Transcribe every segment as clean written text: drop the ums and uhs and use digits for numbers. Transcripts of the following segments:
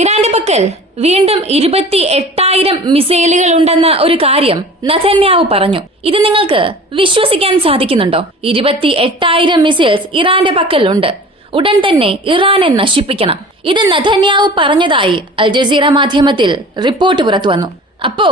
ഇറാന്റെ പക്കൽ വീണ്ടും 28,000 മിസൈലുകൾ ഉണ്ടെന്ന ഒരു കാര്യം നെതന്യാഹു പറഞ്ഞു. ഇത് നിങ്ങൾക്ക് വിശ്വസിക്കാൻ സാധിക്കുന്നുണ്ടോ? 28,000 മിസൈൽസ് ഇറാന്റെ പക്കലുണ്ട്. ഉടൻ തന്നെ ഇറാനെ നശിപ്പിക്കണം. ഇത് നെതന്യാഹു പറഞ്ഞതായി അൽ ജസീറ മാധ്യമത്തിൽ റിപ്പോർട്ട് പുറത്തു വന്നു. അപ്പോ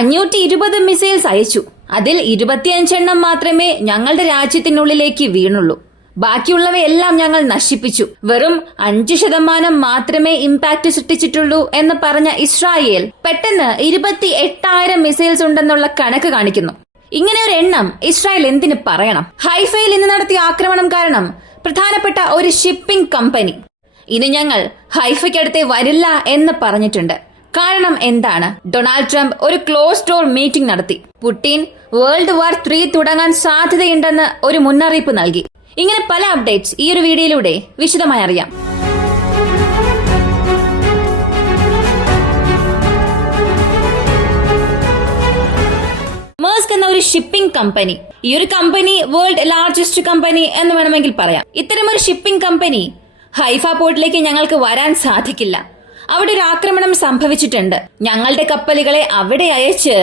520 മിസൈൽസ് അയച്ചു. അതിൽ 25 എണ്ണം മാത്രമേ ഞങ്ങളുടെ രാജ്യത്തിനുള്ളിലേക്ക് വീണുള്ളൂ. ബാക്കിയുള്ളവയെല്ലാം ഞങ്ങൾ നശിപ്പിച്ചു. വെറും 5% മാത്രമേ ഇമ്പാക്ട് സൃഷ്ടിച്ചിട്ടുള്ളൂ എന്ന് പറഞ്ഞ ഇസ്രായേൽ പെട്ടെന്ന് 28,000 മിസൈൽസ് ഉണ്ടെന്നുള്ള കണക്ക് കാണിക്കുന്നു. ഇങ്ങനെ ഒരു എണ്ണം ഇസ്രായേൽ എന്തിന് പറയണം? ഹൈഫയിൽ ഇന്ന് നടത്തിയ ആക്രമണം കാരണം പ്രധാനപ്പെട്ട ഒരു ഷിപ്പിംഗ് കമ്പനി ഇനി ഞങ്ങൾ ഹൈഫയ്ക്കടുത്തേ വരില്ല എന്ന് പറഞ്ഞിട്ടുണ്ട്. കാരണം എന്താണ്? ഡൊണാൾഡ് ട്രംപ് ഒരു ക്ലോസ് ഡോർ മീറ്റിംഗ് നടത്തി. പുടിൻ വേൾഡ് വാർ 3 തുടങ്ങാൻ സാധ്യതയുണ്ടെന്ന് ഒരു മുന്നറിയിപ്പ് നൽകി. ഇങ്ങനെ പല അപ്ഡേറ്റ്സ് ഈ ഒരു വീഡിയോയിലൂടെ വിശദമായി അറിയാം. മേഴ്സ്ക് എന്ന ഒരു ഷിപ്പിംഗ് കമ്പനി, ഈ ഒരു കമ്പനി വേൾഡ് ലാർജസ്റ്റ് കമ്പനി എന്ന് വേണമെങ്കിൽ പറയാം. ഇത്തരമൊരു ഷിപ്പിംഗ് കമ്പനി ഹൈഫ പോർട്ടിലേക്ക് ഞങ്ങൾക്ക് വരാൻ സാധിക്കില്ല. അവിടെ ഒരു ആക്രമണം സംഭവിച്ചിട്ടുണ്ട്. ഞങ്ങളുടെ കപ്പലുകളെ അവിടെ അയച്ച്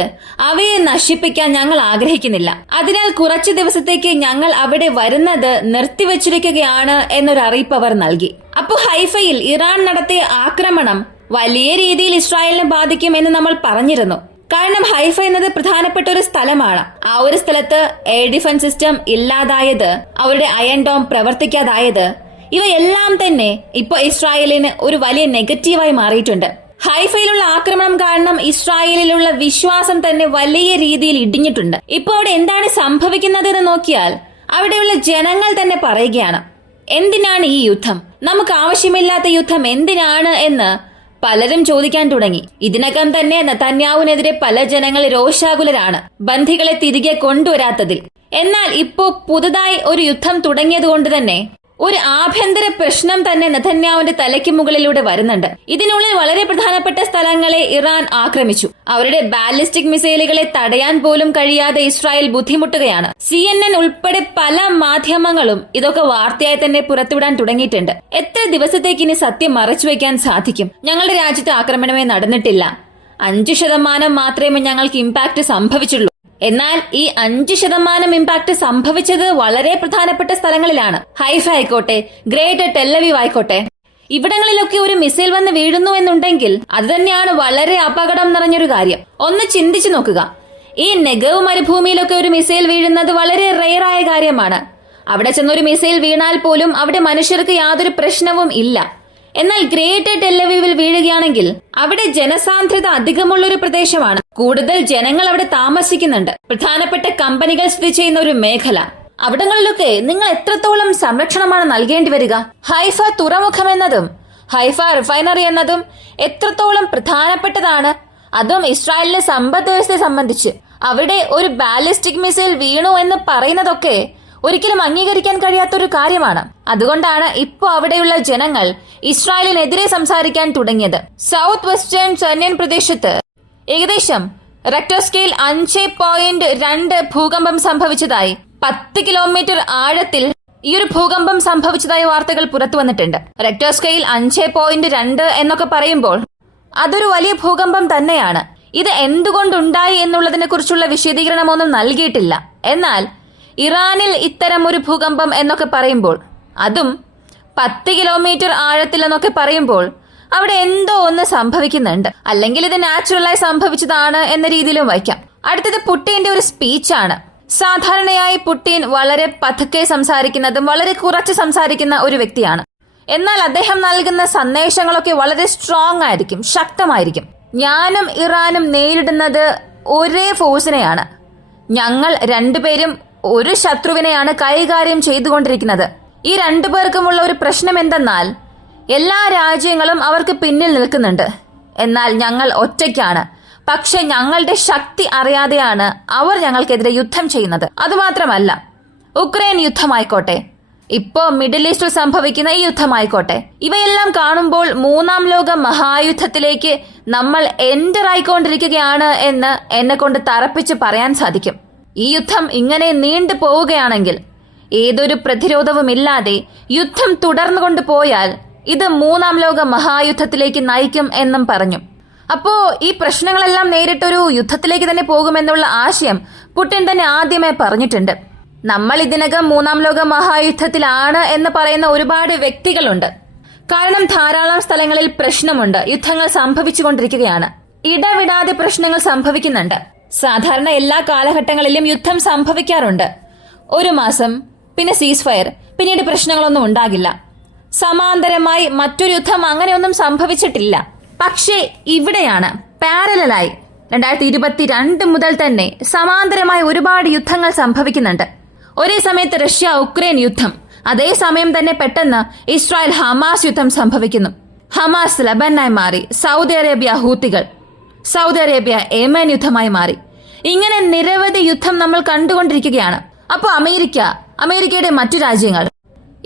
അവയെ നശിപ്പിക്കാൻ ഞങ്ങൾ ആഗ്രഹിക്കുന്നില്ല. അതിനാൽ കുറച്ചു ദിവസത്തേക്ക് ഞങ്ങൾ അവിടെ വരുന്നത് നിർത്തിവച്ചിരിക്കുകയാണ് എന്നൊരു അറിയിപ്പ് അവർ നൽകി. അപ്പോൾ ഹൈഫയിൽ ഇറാൻ നടത്തിയ ആക്രമണം വലിയ രീതിയിൽ ഇസ്രായേലിനെ ബാധിക്കും എന്ന് നമ്മൾ പറഞ്ഞിരുന്നു. കാരണം ഹൈഫ എന്നത് പ്രധാനപ്പെട്ട ഒരു സ്ഥലമാണ്. ആ ഒരു സ്ഥലത്ത് എയർ ഡിഫൻസ് സിസ്റ്റം ഇല്ലാതായത്, അവരുടെ അയൺ ഡോം പ്രവർത്തിക്കാതായത്, ഇവയെല്ലാം തന്നെ ഇപ്പൊ ഇസ്രായേലിന് ഒരു വലിയ നെഗറ്റീവായി മാറിയിട്ടുണ്ട്. ഹൈഫയിലുള്ള ആക്രമണം കാരണം ഇസ്രായേലിലുള്ള വിശ്വാസം തന്നെ വലിയ രീതിയിൽ ഇടിഞ്ഞിട്ടുണ്ട്. ഇപ്പൊ അവിടെ എന്താണ് സംഭവിക്കുന്നത് എന്ന് നോക്കിയാൽ അവിടെയുള്ള ജനങ്ങൾ തന്നെ പറയുകയാണ്, എന്തിനാണ് ഈ യുദ്ധം? നമുക്ക് ആവശ്യമില്ലാത്ത യുദ്ധം എന്തിനാണ് എന്ന് പലരും ചോദിക്കാൻ തുടങ്ങി. ഇതിനകം തന്നെ നെതന്യാഹുവിനെതിരെ പല ജനങ്ങൾ രോഷാകുലരാണ്, ബന്ധികളെ തിരികെ കൊണ്ടുവരാത്തതിൽ. എന്നാൽ ഇപ്പോ പുതുതായി ഒരു യുദ്ധം തുടങ്ങിയതുകൊണ്ട് തന്നെ ഒരു ആഭ്യന്തര പ്രശ്നം തന്നെ നെതന്യാഹുവിന്റെ തലയ്ക്ക് മുകളിലൂടെ വരുന്നുണ്ട്. ഇതിനുള്ളിൽ വളരെ പ്രധാനപ്പെട്ട സ്ഥലങ്ങളെ ഇറാൻ ആക്രമിച്ചു. അവരുടെ ബാലിസ്റ്റിക് മിസൈലുകളെ തടയാൻ പോലും കഴിയാതെ ഇസ്രായേൽ ബുദ്ധിമുട്ടുകയാണ്. CNN ഉൾപ്പെടെ പല മാധ്യമങ്ങളും ഇതൊക്കെ വാർത്തയായി തന്നെ പുറത്തുവിടാൻ തുടങ്ങിയിട്ടുണ്ട്. എത്ര ദിവസത്തേക്ക് ഇനി സത്യം മറച്ചുവെക്കാൻ സാധിക്കും? ഞങ്ങളുടെ രാജ്യത്ത് ആക്രമണമേ നടന്നിട്ടില്ല, 5% മാത്രമേ ഞങ്ങൾക്ക് ഇമ്പാക്ട് സംഭവിച്ചുള്ളൂ. എന്നാൽ ഈ 5% ഇമ്പാക്ട് സംഭവിച്ചത് വളരെ പ്രധാനപ്പെട്ട സ്ഥലങ്ങളിലാണ്. ഹൈഫ ആയിക്കോട്ടെ, ഗ്രേറ്റർ ടെല്ലവീവ് ആയിക്കോട്ടെ, ഇവിടങ്ങളിലൊക്കെ ഒരു മിസൈൽ വന്ന് വീഴുന്നു എന്നുണ്ടെങ്കിൽ അത് തന്നെയാണ് വളരെ അപകടം നിറഞ്ഞൊരു കാര്യം. ഒന്ന് ചിന്തിച്ചു നോക്കുക. ഈ നെഗവ് മരുഭൂമിയിലൊക്കെ ഒരു മിസൈൽ വീഴുന്നത് വളരെ റെയറായ കാര്യമാണ്. അവിടെ ചെന്നൊരു മിസൈൽ വീണാൽ പോലും അവിടെ മനുഷ്യർക്ക് യാതൊരു പ്രശ്നവും ഇല്ല. എന്നാൽ ഗ്രേറ്റർ ടെല്ലവീവിൽ വീഴുകയാണെങ്കിൽ അവിടെ ജനസാന്ദ്രത അധികമുള്ളൊരു പ്രദേശമാണ്. കൂടുതൽ ജനങ്ങൾ അവിടെ താമസിക്കുന്നുണ്ട്. പ്രധാനപ്പെട്ട കമ്പനികൾ സ്ഥിതി ചെയ്യുന്ന ഒരു മേഖല. അവിടങ്ങളിലൊക്കെ നിങ്ങൾ എത്രത്തോളം സംരക്ഷണമാണ് നൽകേണ്ടി വരിക? ഹൈഫ തുറമുഖം എന്നതും ഹൈഫ റിഫൈനറി എന്നതും എത്രത്തോളം പ്രധാനപ്പെട്ടതാണ്. അതും ഇസ്രായേലിന്റെ സമ്പദ് വ്യവസ്ഥയെ സംബന്ധിച്ച്. അവിടെ ഒരു ബാലിസ്റ്റിക് മിസൈൽ വീണു എന്ന് പറയുന്നതൊക്കെ ഒരിക്കലും അംഗീകരിക്കാൻ കഴിയാത്തൊരു കാര്യമാണ്. അതുകൊണ്ടാണ് ഇപ്പോൾ അവിടെയുള്ള ജനങ്ങൾ ഇസ്രായേലിനെതിരെ സംസാരിക്കാൻ തുടങ്ങിയത്. സൗത്ത് വെസ്റ്റേൺ ചെന്നൈൻ പ്രദേശത്ത് ഏകദേശം റെക്ടർ സ്കെയിൽ 5.2 ഭൂകമ്പം സംഭവിച്ചതായി, 10 കിലോമീറ്റർ ആഴത്തിൽ ഈ ഒരു ഭൂകമ്പം സംഭവിച്ചതായി വാർത്തകൾ പുറത്തു വന്നിട്ടുണ്ട്. റെക്ടർ സ്കെയിൽ 5.2 എന്നൊക്കെ പറയുമ്പോൾ അതൊരു വലിയ ഭൂകമ്പം തന്നെയാണ്. ഇത് എന്തുകൊണ്ടുണ്ടായി എന്നുള്ളതിനെ കുറിച്ചുള്ള വിശദീകരണമൊന്നും നൽകിയിട്ടില്ല. എന്നാൽ ഇറാനിൽ ഇത്തരം ഒരു ഭൂകമ്പം എന്നൊക്കെ പറയുമ്പോൾ, അതും 10 കിലോമീറ്റർ ആഴത്തിൽ എന്നൊക്കെ പറയുമ്പോൾ അവിടെ എന്തോ ഒന്ന് സംഭവിക്കുന്നുണ്ട്. അല്ലെങ്കിൽ ഇത് നാച്ചുറലായി സംഭവിച്ചതാണ് എന്ന രീതിയിലും വയ്ക്കാം. അടുത്തത് പുടിന്റെ ഒരു സ്പീച്ചാണ്. സാധാരണയായി പുടിൻ വളരെ പതുക്കെ സംസാരിക്കുന്നതും വളരെ കുറച്ച് സംസാരിക്കുന്ന ഒരു വ്യക്തിയാണ്. എന്നാൽ അദ്ദേഹം നൽകുന്ന സന്ദേശങ്ങളൊക്കെ വളരെ സ്ട്രോങ് ആയിരിക്കും, ശക്തമായിരിക്കും. ഞാനും ഇറാനും നേരിടുന്നത് ഒരേ ഫോഴ്സിനെയാണ്. ഞങ്ങൾ രണ്ടുപേരും ഒരു ശത്രുവിനെയാണ് കൈകാര്യം ചെയ്തുകൊണ്ടിരിക്കുന്നത്. ഈ രണ്ടുപേർക്കുമുള്ള ഒരു പ്രശ്നം എന്തെന്നാൽ എല്ലാ രാജ്യങ്ങളും അവർക്ക് പിന്നിൽ നിൽക്കുന്നുണ്ട്. എന്നാൽ ഞങ്ങൾ ഒറ്റയ്ക്കാണ്. പക്ഷെ ഞങ്ങളുടെ ശക്തി അറിയാതെയാണ് അവർ ഞങ്ങൾക്കെതിരെ യുദ്ധം ചെയ്യുന്നത്. അതുമാത്രമല്ല, ഉക്രൈൻ യുദ്ധമായിക്കോട്ടെ, ഇപ്പോ മിഡിൽ ഈസ്റ്റിൽ സംഭവിക്കുന്ന ഈ യുദ്ധമായിക്കോട്ടെ, ഇവയെല്ലാം കാണുമ്പോൾ 3ാം ലോക മഹായുദ്ധത്തിലേക്ക് നമ്മൾ എൻ്റർ ആയിക്കൊണ്ടിരിക്കുകയാണ് എന്ന് എന്നെ കൊണ്ട് തറപ്പിച്ച് പറയാൻ സാധിക്കും. ഈ യുദ്ധം ഇങ്ങനെ നീണ്ടു പോവുകയാണെങ്കിൽ, ഏതൊരു പ്രതിരോധവുമില്ലാതെ യുദ്ധം തുടർന്നുകൊണ്ട് പോയാൽ ഇത് മൂന്നാം ലോക മഹായുദ്ധത്തിലേക്ക് നയിക്കും എന്നും പറഞ്ഞു. അപ്പോ ഈ പ്രശ്നങ്ങളെല്ലാം നേരിട്ടൊരു യുദ്ധത്തിലേക്ക് തന്നെ പോകുമെന്നുള്ള ആശയം പുടിൻ തന്നെ ആദ്യമേ പറഞ്ഞിട്ടുണ്ട്. നമ്മൾ ഇതിനകം മൂന്നാം ലോക മഹായുദ്ധത്തിലാണ് എന്ന് പറയുന്ന ഒരുപാട് വ്യക്തികളുണ്ട്. കാരണം ധാരാളം സ്ഥലങ്ങളിൽ പ്രശ്നമുണ്ട്, യുദ്ധങ്ങൾ സംഭവിച്ചുകൊണ്ടിരിക്കുകയാണ്, ഇടവിടാതെ പ്രശ്നങ്ങൾ സംഭവിക്കുന്നുണ്ട്. സാധാരണ എല്ലാ കാലഘട്ടങ്ങളിലും യുദ്ധം സംഭവിക്കാറുണ്ട്. ഒരു മാസം, പിന്നെ സീസ് ഫയർ, പിന്നീട് പ്രശ്നങ്ങളൊന്നും ഉണ്ടാകില്ല. സമാന്തരമായി മറ്റൊരു യുദ്ധം അങ്ങനെയൊന്നും സംഭവിച്ചിട്ടില്ല. പക്ഷേ ഇവിടെയാണ് പാരലായി 2022 മുതൽ തന്നെ സമാന്തരമായി ഒരുപാട് യുദ്ധങ്ങൾ സംഭവിക്കുന്നുണ്ട്. ഒരേ സമയത്ത് റഷ്യ ഉക്രൈൻ യുദ്ധം, അതേസമയം തന്നെ പെട്ടെന്ന് ഇസ്രായേൽ ഹമാസ് യുദ്ധം സംഭവിക്കുന്നു. ഹമാസ് ലബനായി മാറി, സൗദി അറേബ്യ ഹൂത്തികൾ, സൗദി അറേബ്യ യമൻ യുദ്ധമായി മാറി. ഇങ്ങനെ നിരവധി യുദ്ധം നമ്മൾ കണ്ടുകൊണ്ടിരിക്കുകയാണ്. അപ്പോൾ അമേരിക്കയുടെ മറ്റു രാജ്യങ്ങൾ,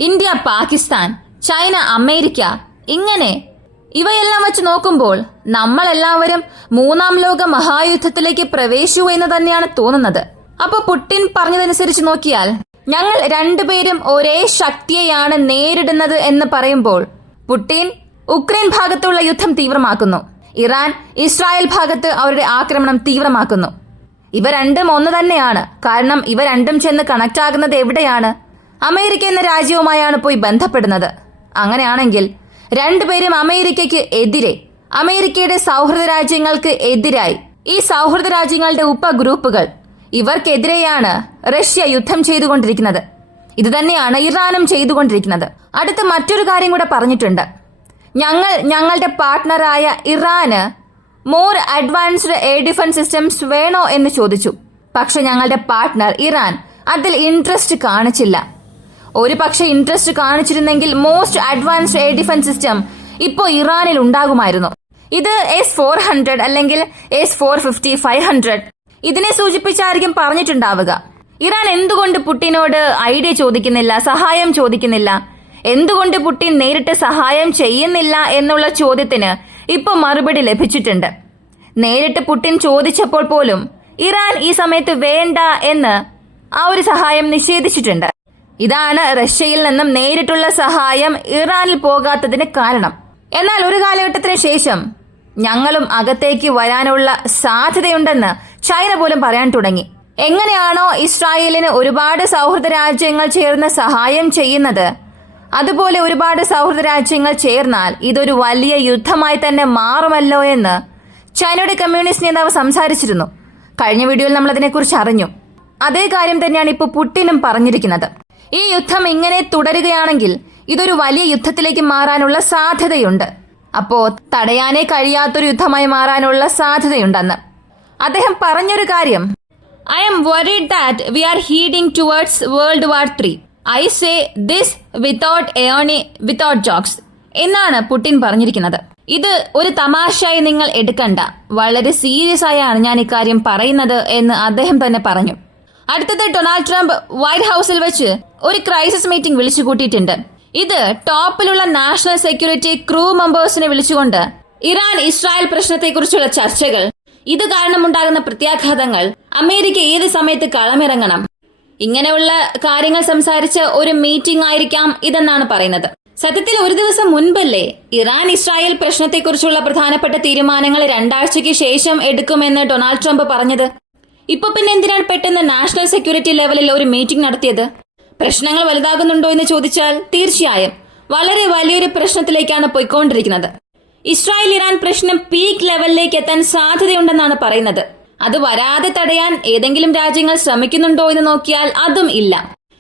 ഇന്ത്യ പാകിസ്ഥാൻ, ചൈന അമേരിക്ക, ഇങ്ങനെ ഇവയെല്ലാം വെച്ച് നോക്കുമ്പോൾ നമ്മളെല്ലാവരും മൂന്നാം ലോക മഹായുദ്ധത്തിലേക്ക് പ്രവേശിച്ചു എന്ന് തന്നെയാണ് തോന്നുന്നത്. അപ്പൊ പുടിൻ പറഞ്ഞതനുസരിച്ച് നോക്കിയാൽ ഞങ്ങൾ രണ്ടുപേരും ഒരേ ശക്തിയെയാണ് നേരിടുന്നത് എന്ന് പറയുമ്പോൾ പുടിൻ ഉക്രൈൻ ഭാഗത്തുള്ള യുദ്ധം തീവ്രമാക്കുന്നു, ഇറാൻ ഇസ്രായേൽ ഭാഗത്ത് അവരുടെ ആക്രമണം തീവ്രമാക്കുന്നു. ഇവ രണ്ടും ഒന്ന് തന്നെയാണ്. കാരണം ഇവ രണ്ടും ചെന്ന് കണക്ട് ആകുന്നത് എവിടെയാണ്? അമേരിക്ക എന്ന രാജ്യവുമായാണ് പോയി ബന്ധപ്പെടുന്നത്. അങ്ങനെയാണെങ്കിൽ രണ്ടുപേരും അമേരിക്കയ്ക്ക് എതിരെ, അമേരിക്കയുടെ സൗഹൃദ രാജ്യങ്ങൾക്ക് എതിരായി, ഈ സൗഹൃദ രാജ്യങ്ങളുടെ ഉപഗ്രൂപ്പുകൾ, ഇവർക്കെതിരെയാണ് റഷ്യ യുദ്ധം ചെയ്തുകൊണ്ടിരിക്കുന്നത്. ഇത് തന്നെയാണ് ഇറാനും ചെയ്തുകൊണ്ടിരിക്കുന്നത്. അടുത്ത മറ്റൊരു കാര്യം കൂടെ പറഞ്ഞിട്ടുണ്ട്. ഞങ്ങളുടെ പാർട്ട്ണറായ ഇറാന് more advanced air defence systems വേണോ എന്ന് ചോദിച്ചു. പക്ഷെ ഞങ്ങളുടെ പാർട്ട്ണർ ഇറാൻ അതിൽ ഇൻട്രസ്റ്റ് കാണിച്ചില്ല. ഒരു പക്ഷെ ഇൻട്രസ്റ്റ് കാണിച്ചിരുന്നെങ്കിൽ most advanced air defence system ഇപ്പോൾ ഇറാനിൽ ഉണ്ടാകുമായിരുന്നു. ഇത് S-400 അല്ലെങ്കിൽ S-450, 500 ഇതിനെ സൂചിപ്പിച്ചായിരിക്കും പറഞ്ഞിട്ടുണ്ടാവുക. ഇറാൻ എന്തുകൊണ്ട് പുടിനോട് ഐഡിയ ചോദിക്കുന്നില്ല, സഹായം ചോദിക്കുന്നില്ല? എന്തുകൊണ്ട് പുടിൻ നേരിട്ട് സഹായം ചെയ്യുന്നില്ല എന്നുള്ള ചോദ്യത്തിന് ഇപ്പൊ മറുപടി ലഭിച്ചിട്ടുണ്ട്. നേരിട്ട് പുടിൻ ചോദിച്ചപ്പോൾ പോലും ഇറാൻ ഈ സമയത്ത് വേണ്ട എന്ന് ആ ഒരു സഹായം നിഷേധിച്ചിട്ടുണ്ട്. ഇതാണ് റഷ്യയിൽ നിന്നും നേരിട്ടുള്ള സഹായം ഇറാനിൽ പോകാത്തതിന് കാരണം. എന്നാൽ ഒരു കാലഘട്ടത്തിന് ശേഷം ഞങ്ങളും അകത്തേക്ക് വരാനുള്ള സാധ്യതയുണ്ടെന്ന് ചൈന പോലും പറയാൻ തുടങ്ങി. എങ്ങനെയാണോ ഇസ്രായേലിന് ഒരുപാട് സൗഹൃദ രാജ്യങ്ങൾ ചേർന്ന് സഹായം ചെയ്യുന്നത്, അതുപോലെ ഒരുപാട് സൗഹൃദ രാജ്യങ്ങൾ ചേർന്നാൽ ഇതൊരു വലിയ യുദ്ധമായി തന്നെ മാറുമല്ലോ എന്ന് ചൈനയുടെ കമ്മ്യൂണിസ്റ്റ് നേതാവ് സംസാരിച്ചിരുന്നു. കഴിഞ്ഞ വീഡിയോയിൽ നമ്മൾ അതിനെക്കുറിച്ച് അറിഞ്ഞു. അതേ കാര്യം തന്നെയാണ് ഇപ്പോൾ പുടിനും പറഞ്ഞിരിക്കുന്നത്. ഈ യുദ്ധം ഇങ്ങനെ തുടരുകയാണെങ്കിൽ ഇതൊരു വലിയ യുദ്ധത്തിലേക്ക് മാറാനുള്ള സാധ്യതയുണ്ട്. അപ്പോ തടയാനേ കഴിയാത്തൊരു യുദ്ധമായി മാറാനുള്ള സാധ്യതയുണ്ടെന്ന് അദ്ദേഹം പറഞ്ഞൊരു കാര്യം, I am worried that we are heading towards World War III. I say this without jokes എന്നാണ് പുടിൻ പറഞ്ഞിരിക്കുന്നത്. ഇത് ഒരു തമാശയായി നിങ്ങൾ എടുക്കണ്ട, വളരെ സീരിയസ് ആയാണ് ഞാൻ ഇക്കാര്യം പറയുന്നത് എന്ന് അദ്ദേഹം തന്നെ പറഞ്ഞു. അടുത്തത് ഡൊണാൾഡ് ട്രംപ് വൈറ്റ് ഹൌസിൽ വെച്ച് ഒരു ക്രൈസിസ് മീറ്റിംഗ് വിളിച്ചു കൂട്ടിയിട്ടുണ്ട്. ഇത് ടോപ്പിലുള്ള നാഷണൽ സെക്യൂരിറ്റി ക്രൂ മെമ്പേഴ്സിനെ വിളിച്ചുകൊണ്ട് ഇറാൻ ഇസ്രായേൽ പ്രശ്നത്തെക്കുറിച്ചുള്ള ചർച്ചകൾ, ഇത് കാരണമുണ്ടാകുന്ന പ്രത്യാഘാതങ്ങൾ, അമേരിക്ക ഏത് സമയത്ത് കളമിറങ്ങണം, ഇങ്ങനെയുള്ള കാര്യങ്ങൾ സംസാരിച്ച ഒരു മീറ്റിംഗ് ആയിരിക്കാം ഇതെന്നാണ് പറയുന്നത്. സത്യത്തിൽ ഒരു ദിവസം മുൻപല്ലേ ഇറാൻ ഇസ്രായേൽ പ്രശ്നത്തെക്കുറിച്ചുള്ള പ്രധാനപ്പെട്ട തീരുമാനങ്ങൾ 2 ആഴ്ചയ്ക്ക് ശേഷം എടുക്കുമെന്ന് ഡൊണാൾഡ് ട്രംപ് പറഞ്ഞത്? ഇപ്പൊ പിന്നെ എന്തിനാണ് പെട്ടെന്ന് നാഷണൽ സെക്യൂരിറ്റി ലെവലിൽ ഒരു മീറ്റിംഗ് നടത്തിയത്? പ്രശ്നങ്ങൾ വലുതാകുന്നുണ്ടോ എന്ന് ചോദിച്ചാൽ തീർച്ചയായും വളരെ വലിയൊരു പ്രശ്നത്തിലേക്കാണ് പോയിക്കൊണ്ടിരിക്കുന്നത്. ഇസ്രായേൽ ഇറാൻ പ്രശ്നം പീക്ക് ലെവലിലേക്ക് എത്താൻ സാധ്യതയുണ്ടെന്നാണ് പറയുന്നത്. അത് വരാതെ തടയാൻ ഏതെങ്കിലും രാജ്യങ്ങൾ ശ്രമിക്കുന്നുണ്ടോ എന്ന് നോക്കിയാൽ അതും ഇല്ല.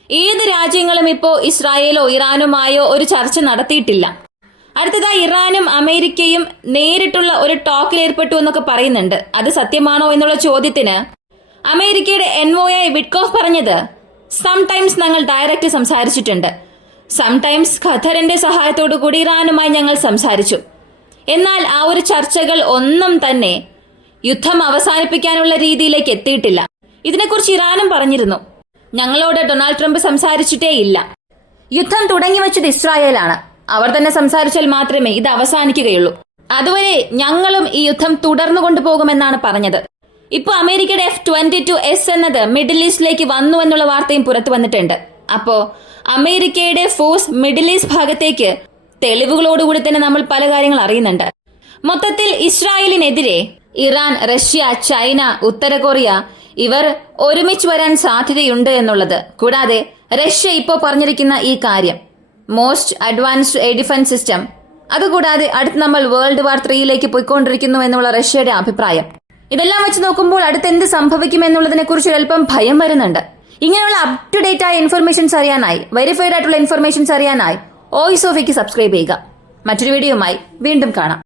ഏത് രാജ്യങ്ങളും ഇപ്പോ ഇസ്രായേലോ ഇറാനുമായോ ഒരു ചർച്ച നടത്തിയിട്ടില്ല. അടുത്തതായി ഇറാനും അമേരിക്കയും നേരിട്ടുള്ള ഒരു ടോക്കിൽ ഏർപ്പെട്ടു എന്നൊക്കെ പറയുന്നുണ്ട്. അത് സത്യമാണോ എന്നുള്ള ചോദ്യത്തിന് അമേരിക്കയുടെ എൻവോഐ വിറ്റ്കോഫ് പറഞ്ഞത്, സംടൈംസ് ഞങ്ങൾ ഡയറക്റ്റ് സംസാരിച്ചിട്ടുണ്ട്, സംടൈംസ് ഖത്തറിന്റെ സഹായത്തോടു കൂടി ഇറാനുമായി ഞങ്ങൾ സംസാരിച്ചു. എന്നാൽ ആ ഒരു ചർച്ചകൾ ഒന്നും തന്നെ യുദ്ധം അവസാനിപ്പിക്കാനുള്ള രീതിയിലേക്ക് എത്തിയിട്ടില്ല. ഇതിനെക്കുറിച്ച് ഇറാനും പറഞ്ഞിരുന്നു, ഞങ്ങളോട് ഡൊണാൾഡ് ട്രംപ് സംസാരിച്ചിട്ടേ ഇല്ല. യുദ്ധം തുടങ്ങി വെച്ചത് ഇസ്രായേലാണ്. അവർ തന്നെ സംസാരിച്ചാൽ മാത്രമേ ഇത് അവസാനിക്കുകയുള്ളൂ. അതുവരെ ഞങ്ങളും ഈ യുദ്ധം തുടർന്നു കൊണ്ടുപോകുമെന്നാണ് പറഞ്ഞത്. ഇപ്പൊ അമേരിക്കയുടെ F-22S എന്നത് മിഡിൽ ഈസ്റ്റിലേക്ക് വന്നു എന്നുള്ള വാർത്തയും പുറത്തു വന്നിട്ടുണ്ട്. അപ്പോ അമേരിക്കയുടെ ഫോഴ്സ് മിഡിൽ ഈസ്റ്റ് ഭാഗത്തേക്ക് തെളിവുകളോടുകൂടി തന്നെ നമ്മൾ പല കാര്യങ്ങൾ അറിയുന്നുണ്ട്. മൊത്തത്തിൽ ഇസ്രായേലിനെതിരെ ഇറാൻ, റഷ്യ, ചൈന, ഉത്തര കൊറിയ ഇവർ ഒരുമിച്ച് വരാൻ സാധ്യതയുണ്ട് എന്നുള്ളത്. കൂടാതെ റഷ്യ ഇപ്പോൾ പറഞ്ഞിരിക്കുന്ന ഈ കാര്യം, most advanced air defence system, അതുകൂടാതെ അടുത്ത് നമ്മൾ വേൾഡ് വാർ 3 പോയിക്കൊണ്ടിരിക്കുന്നു എന്നുള്ള റഷ്യയുടെ അഭിപ്രായം, ഇതെല്ലാം വെച്ച് നോക്കുമ്പോൾ അടുത്ത് എന്ത് സംഭവിക്കും എന്നുള്ളതിനെ കുറിച്ച് ഒരല്പം ഭയം വരുന്നുണ്ട്. ഇങ്ങനെയുള്ള അപ് ടു ഡേറ്റ് ആയ ഇൻഫർമേഷൻസ് അറിയാനായി, വെരിഫൈഡ് ആയിട്ടുള്ള ഇൻഫർമേഷൻസ് അറിയാനായി വോയിസ് ഓഫ് ഇന്ത്യക്ക് സബ്സ്ക്രൈബ് ചെയ്യുക. മറ്റൊരു വീഡിയോയുമായി വീണ്ടും കാണാം.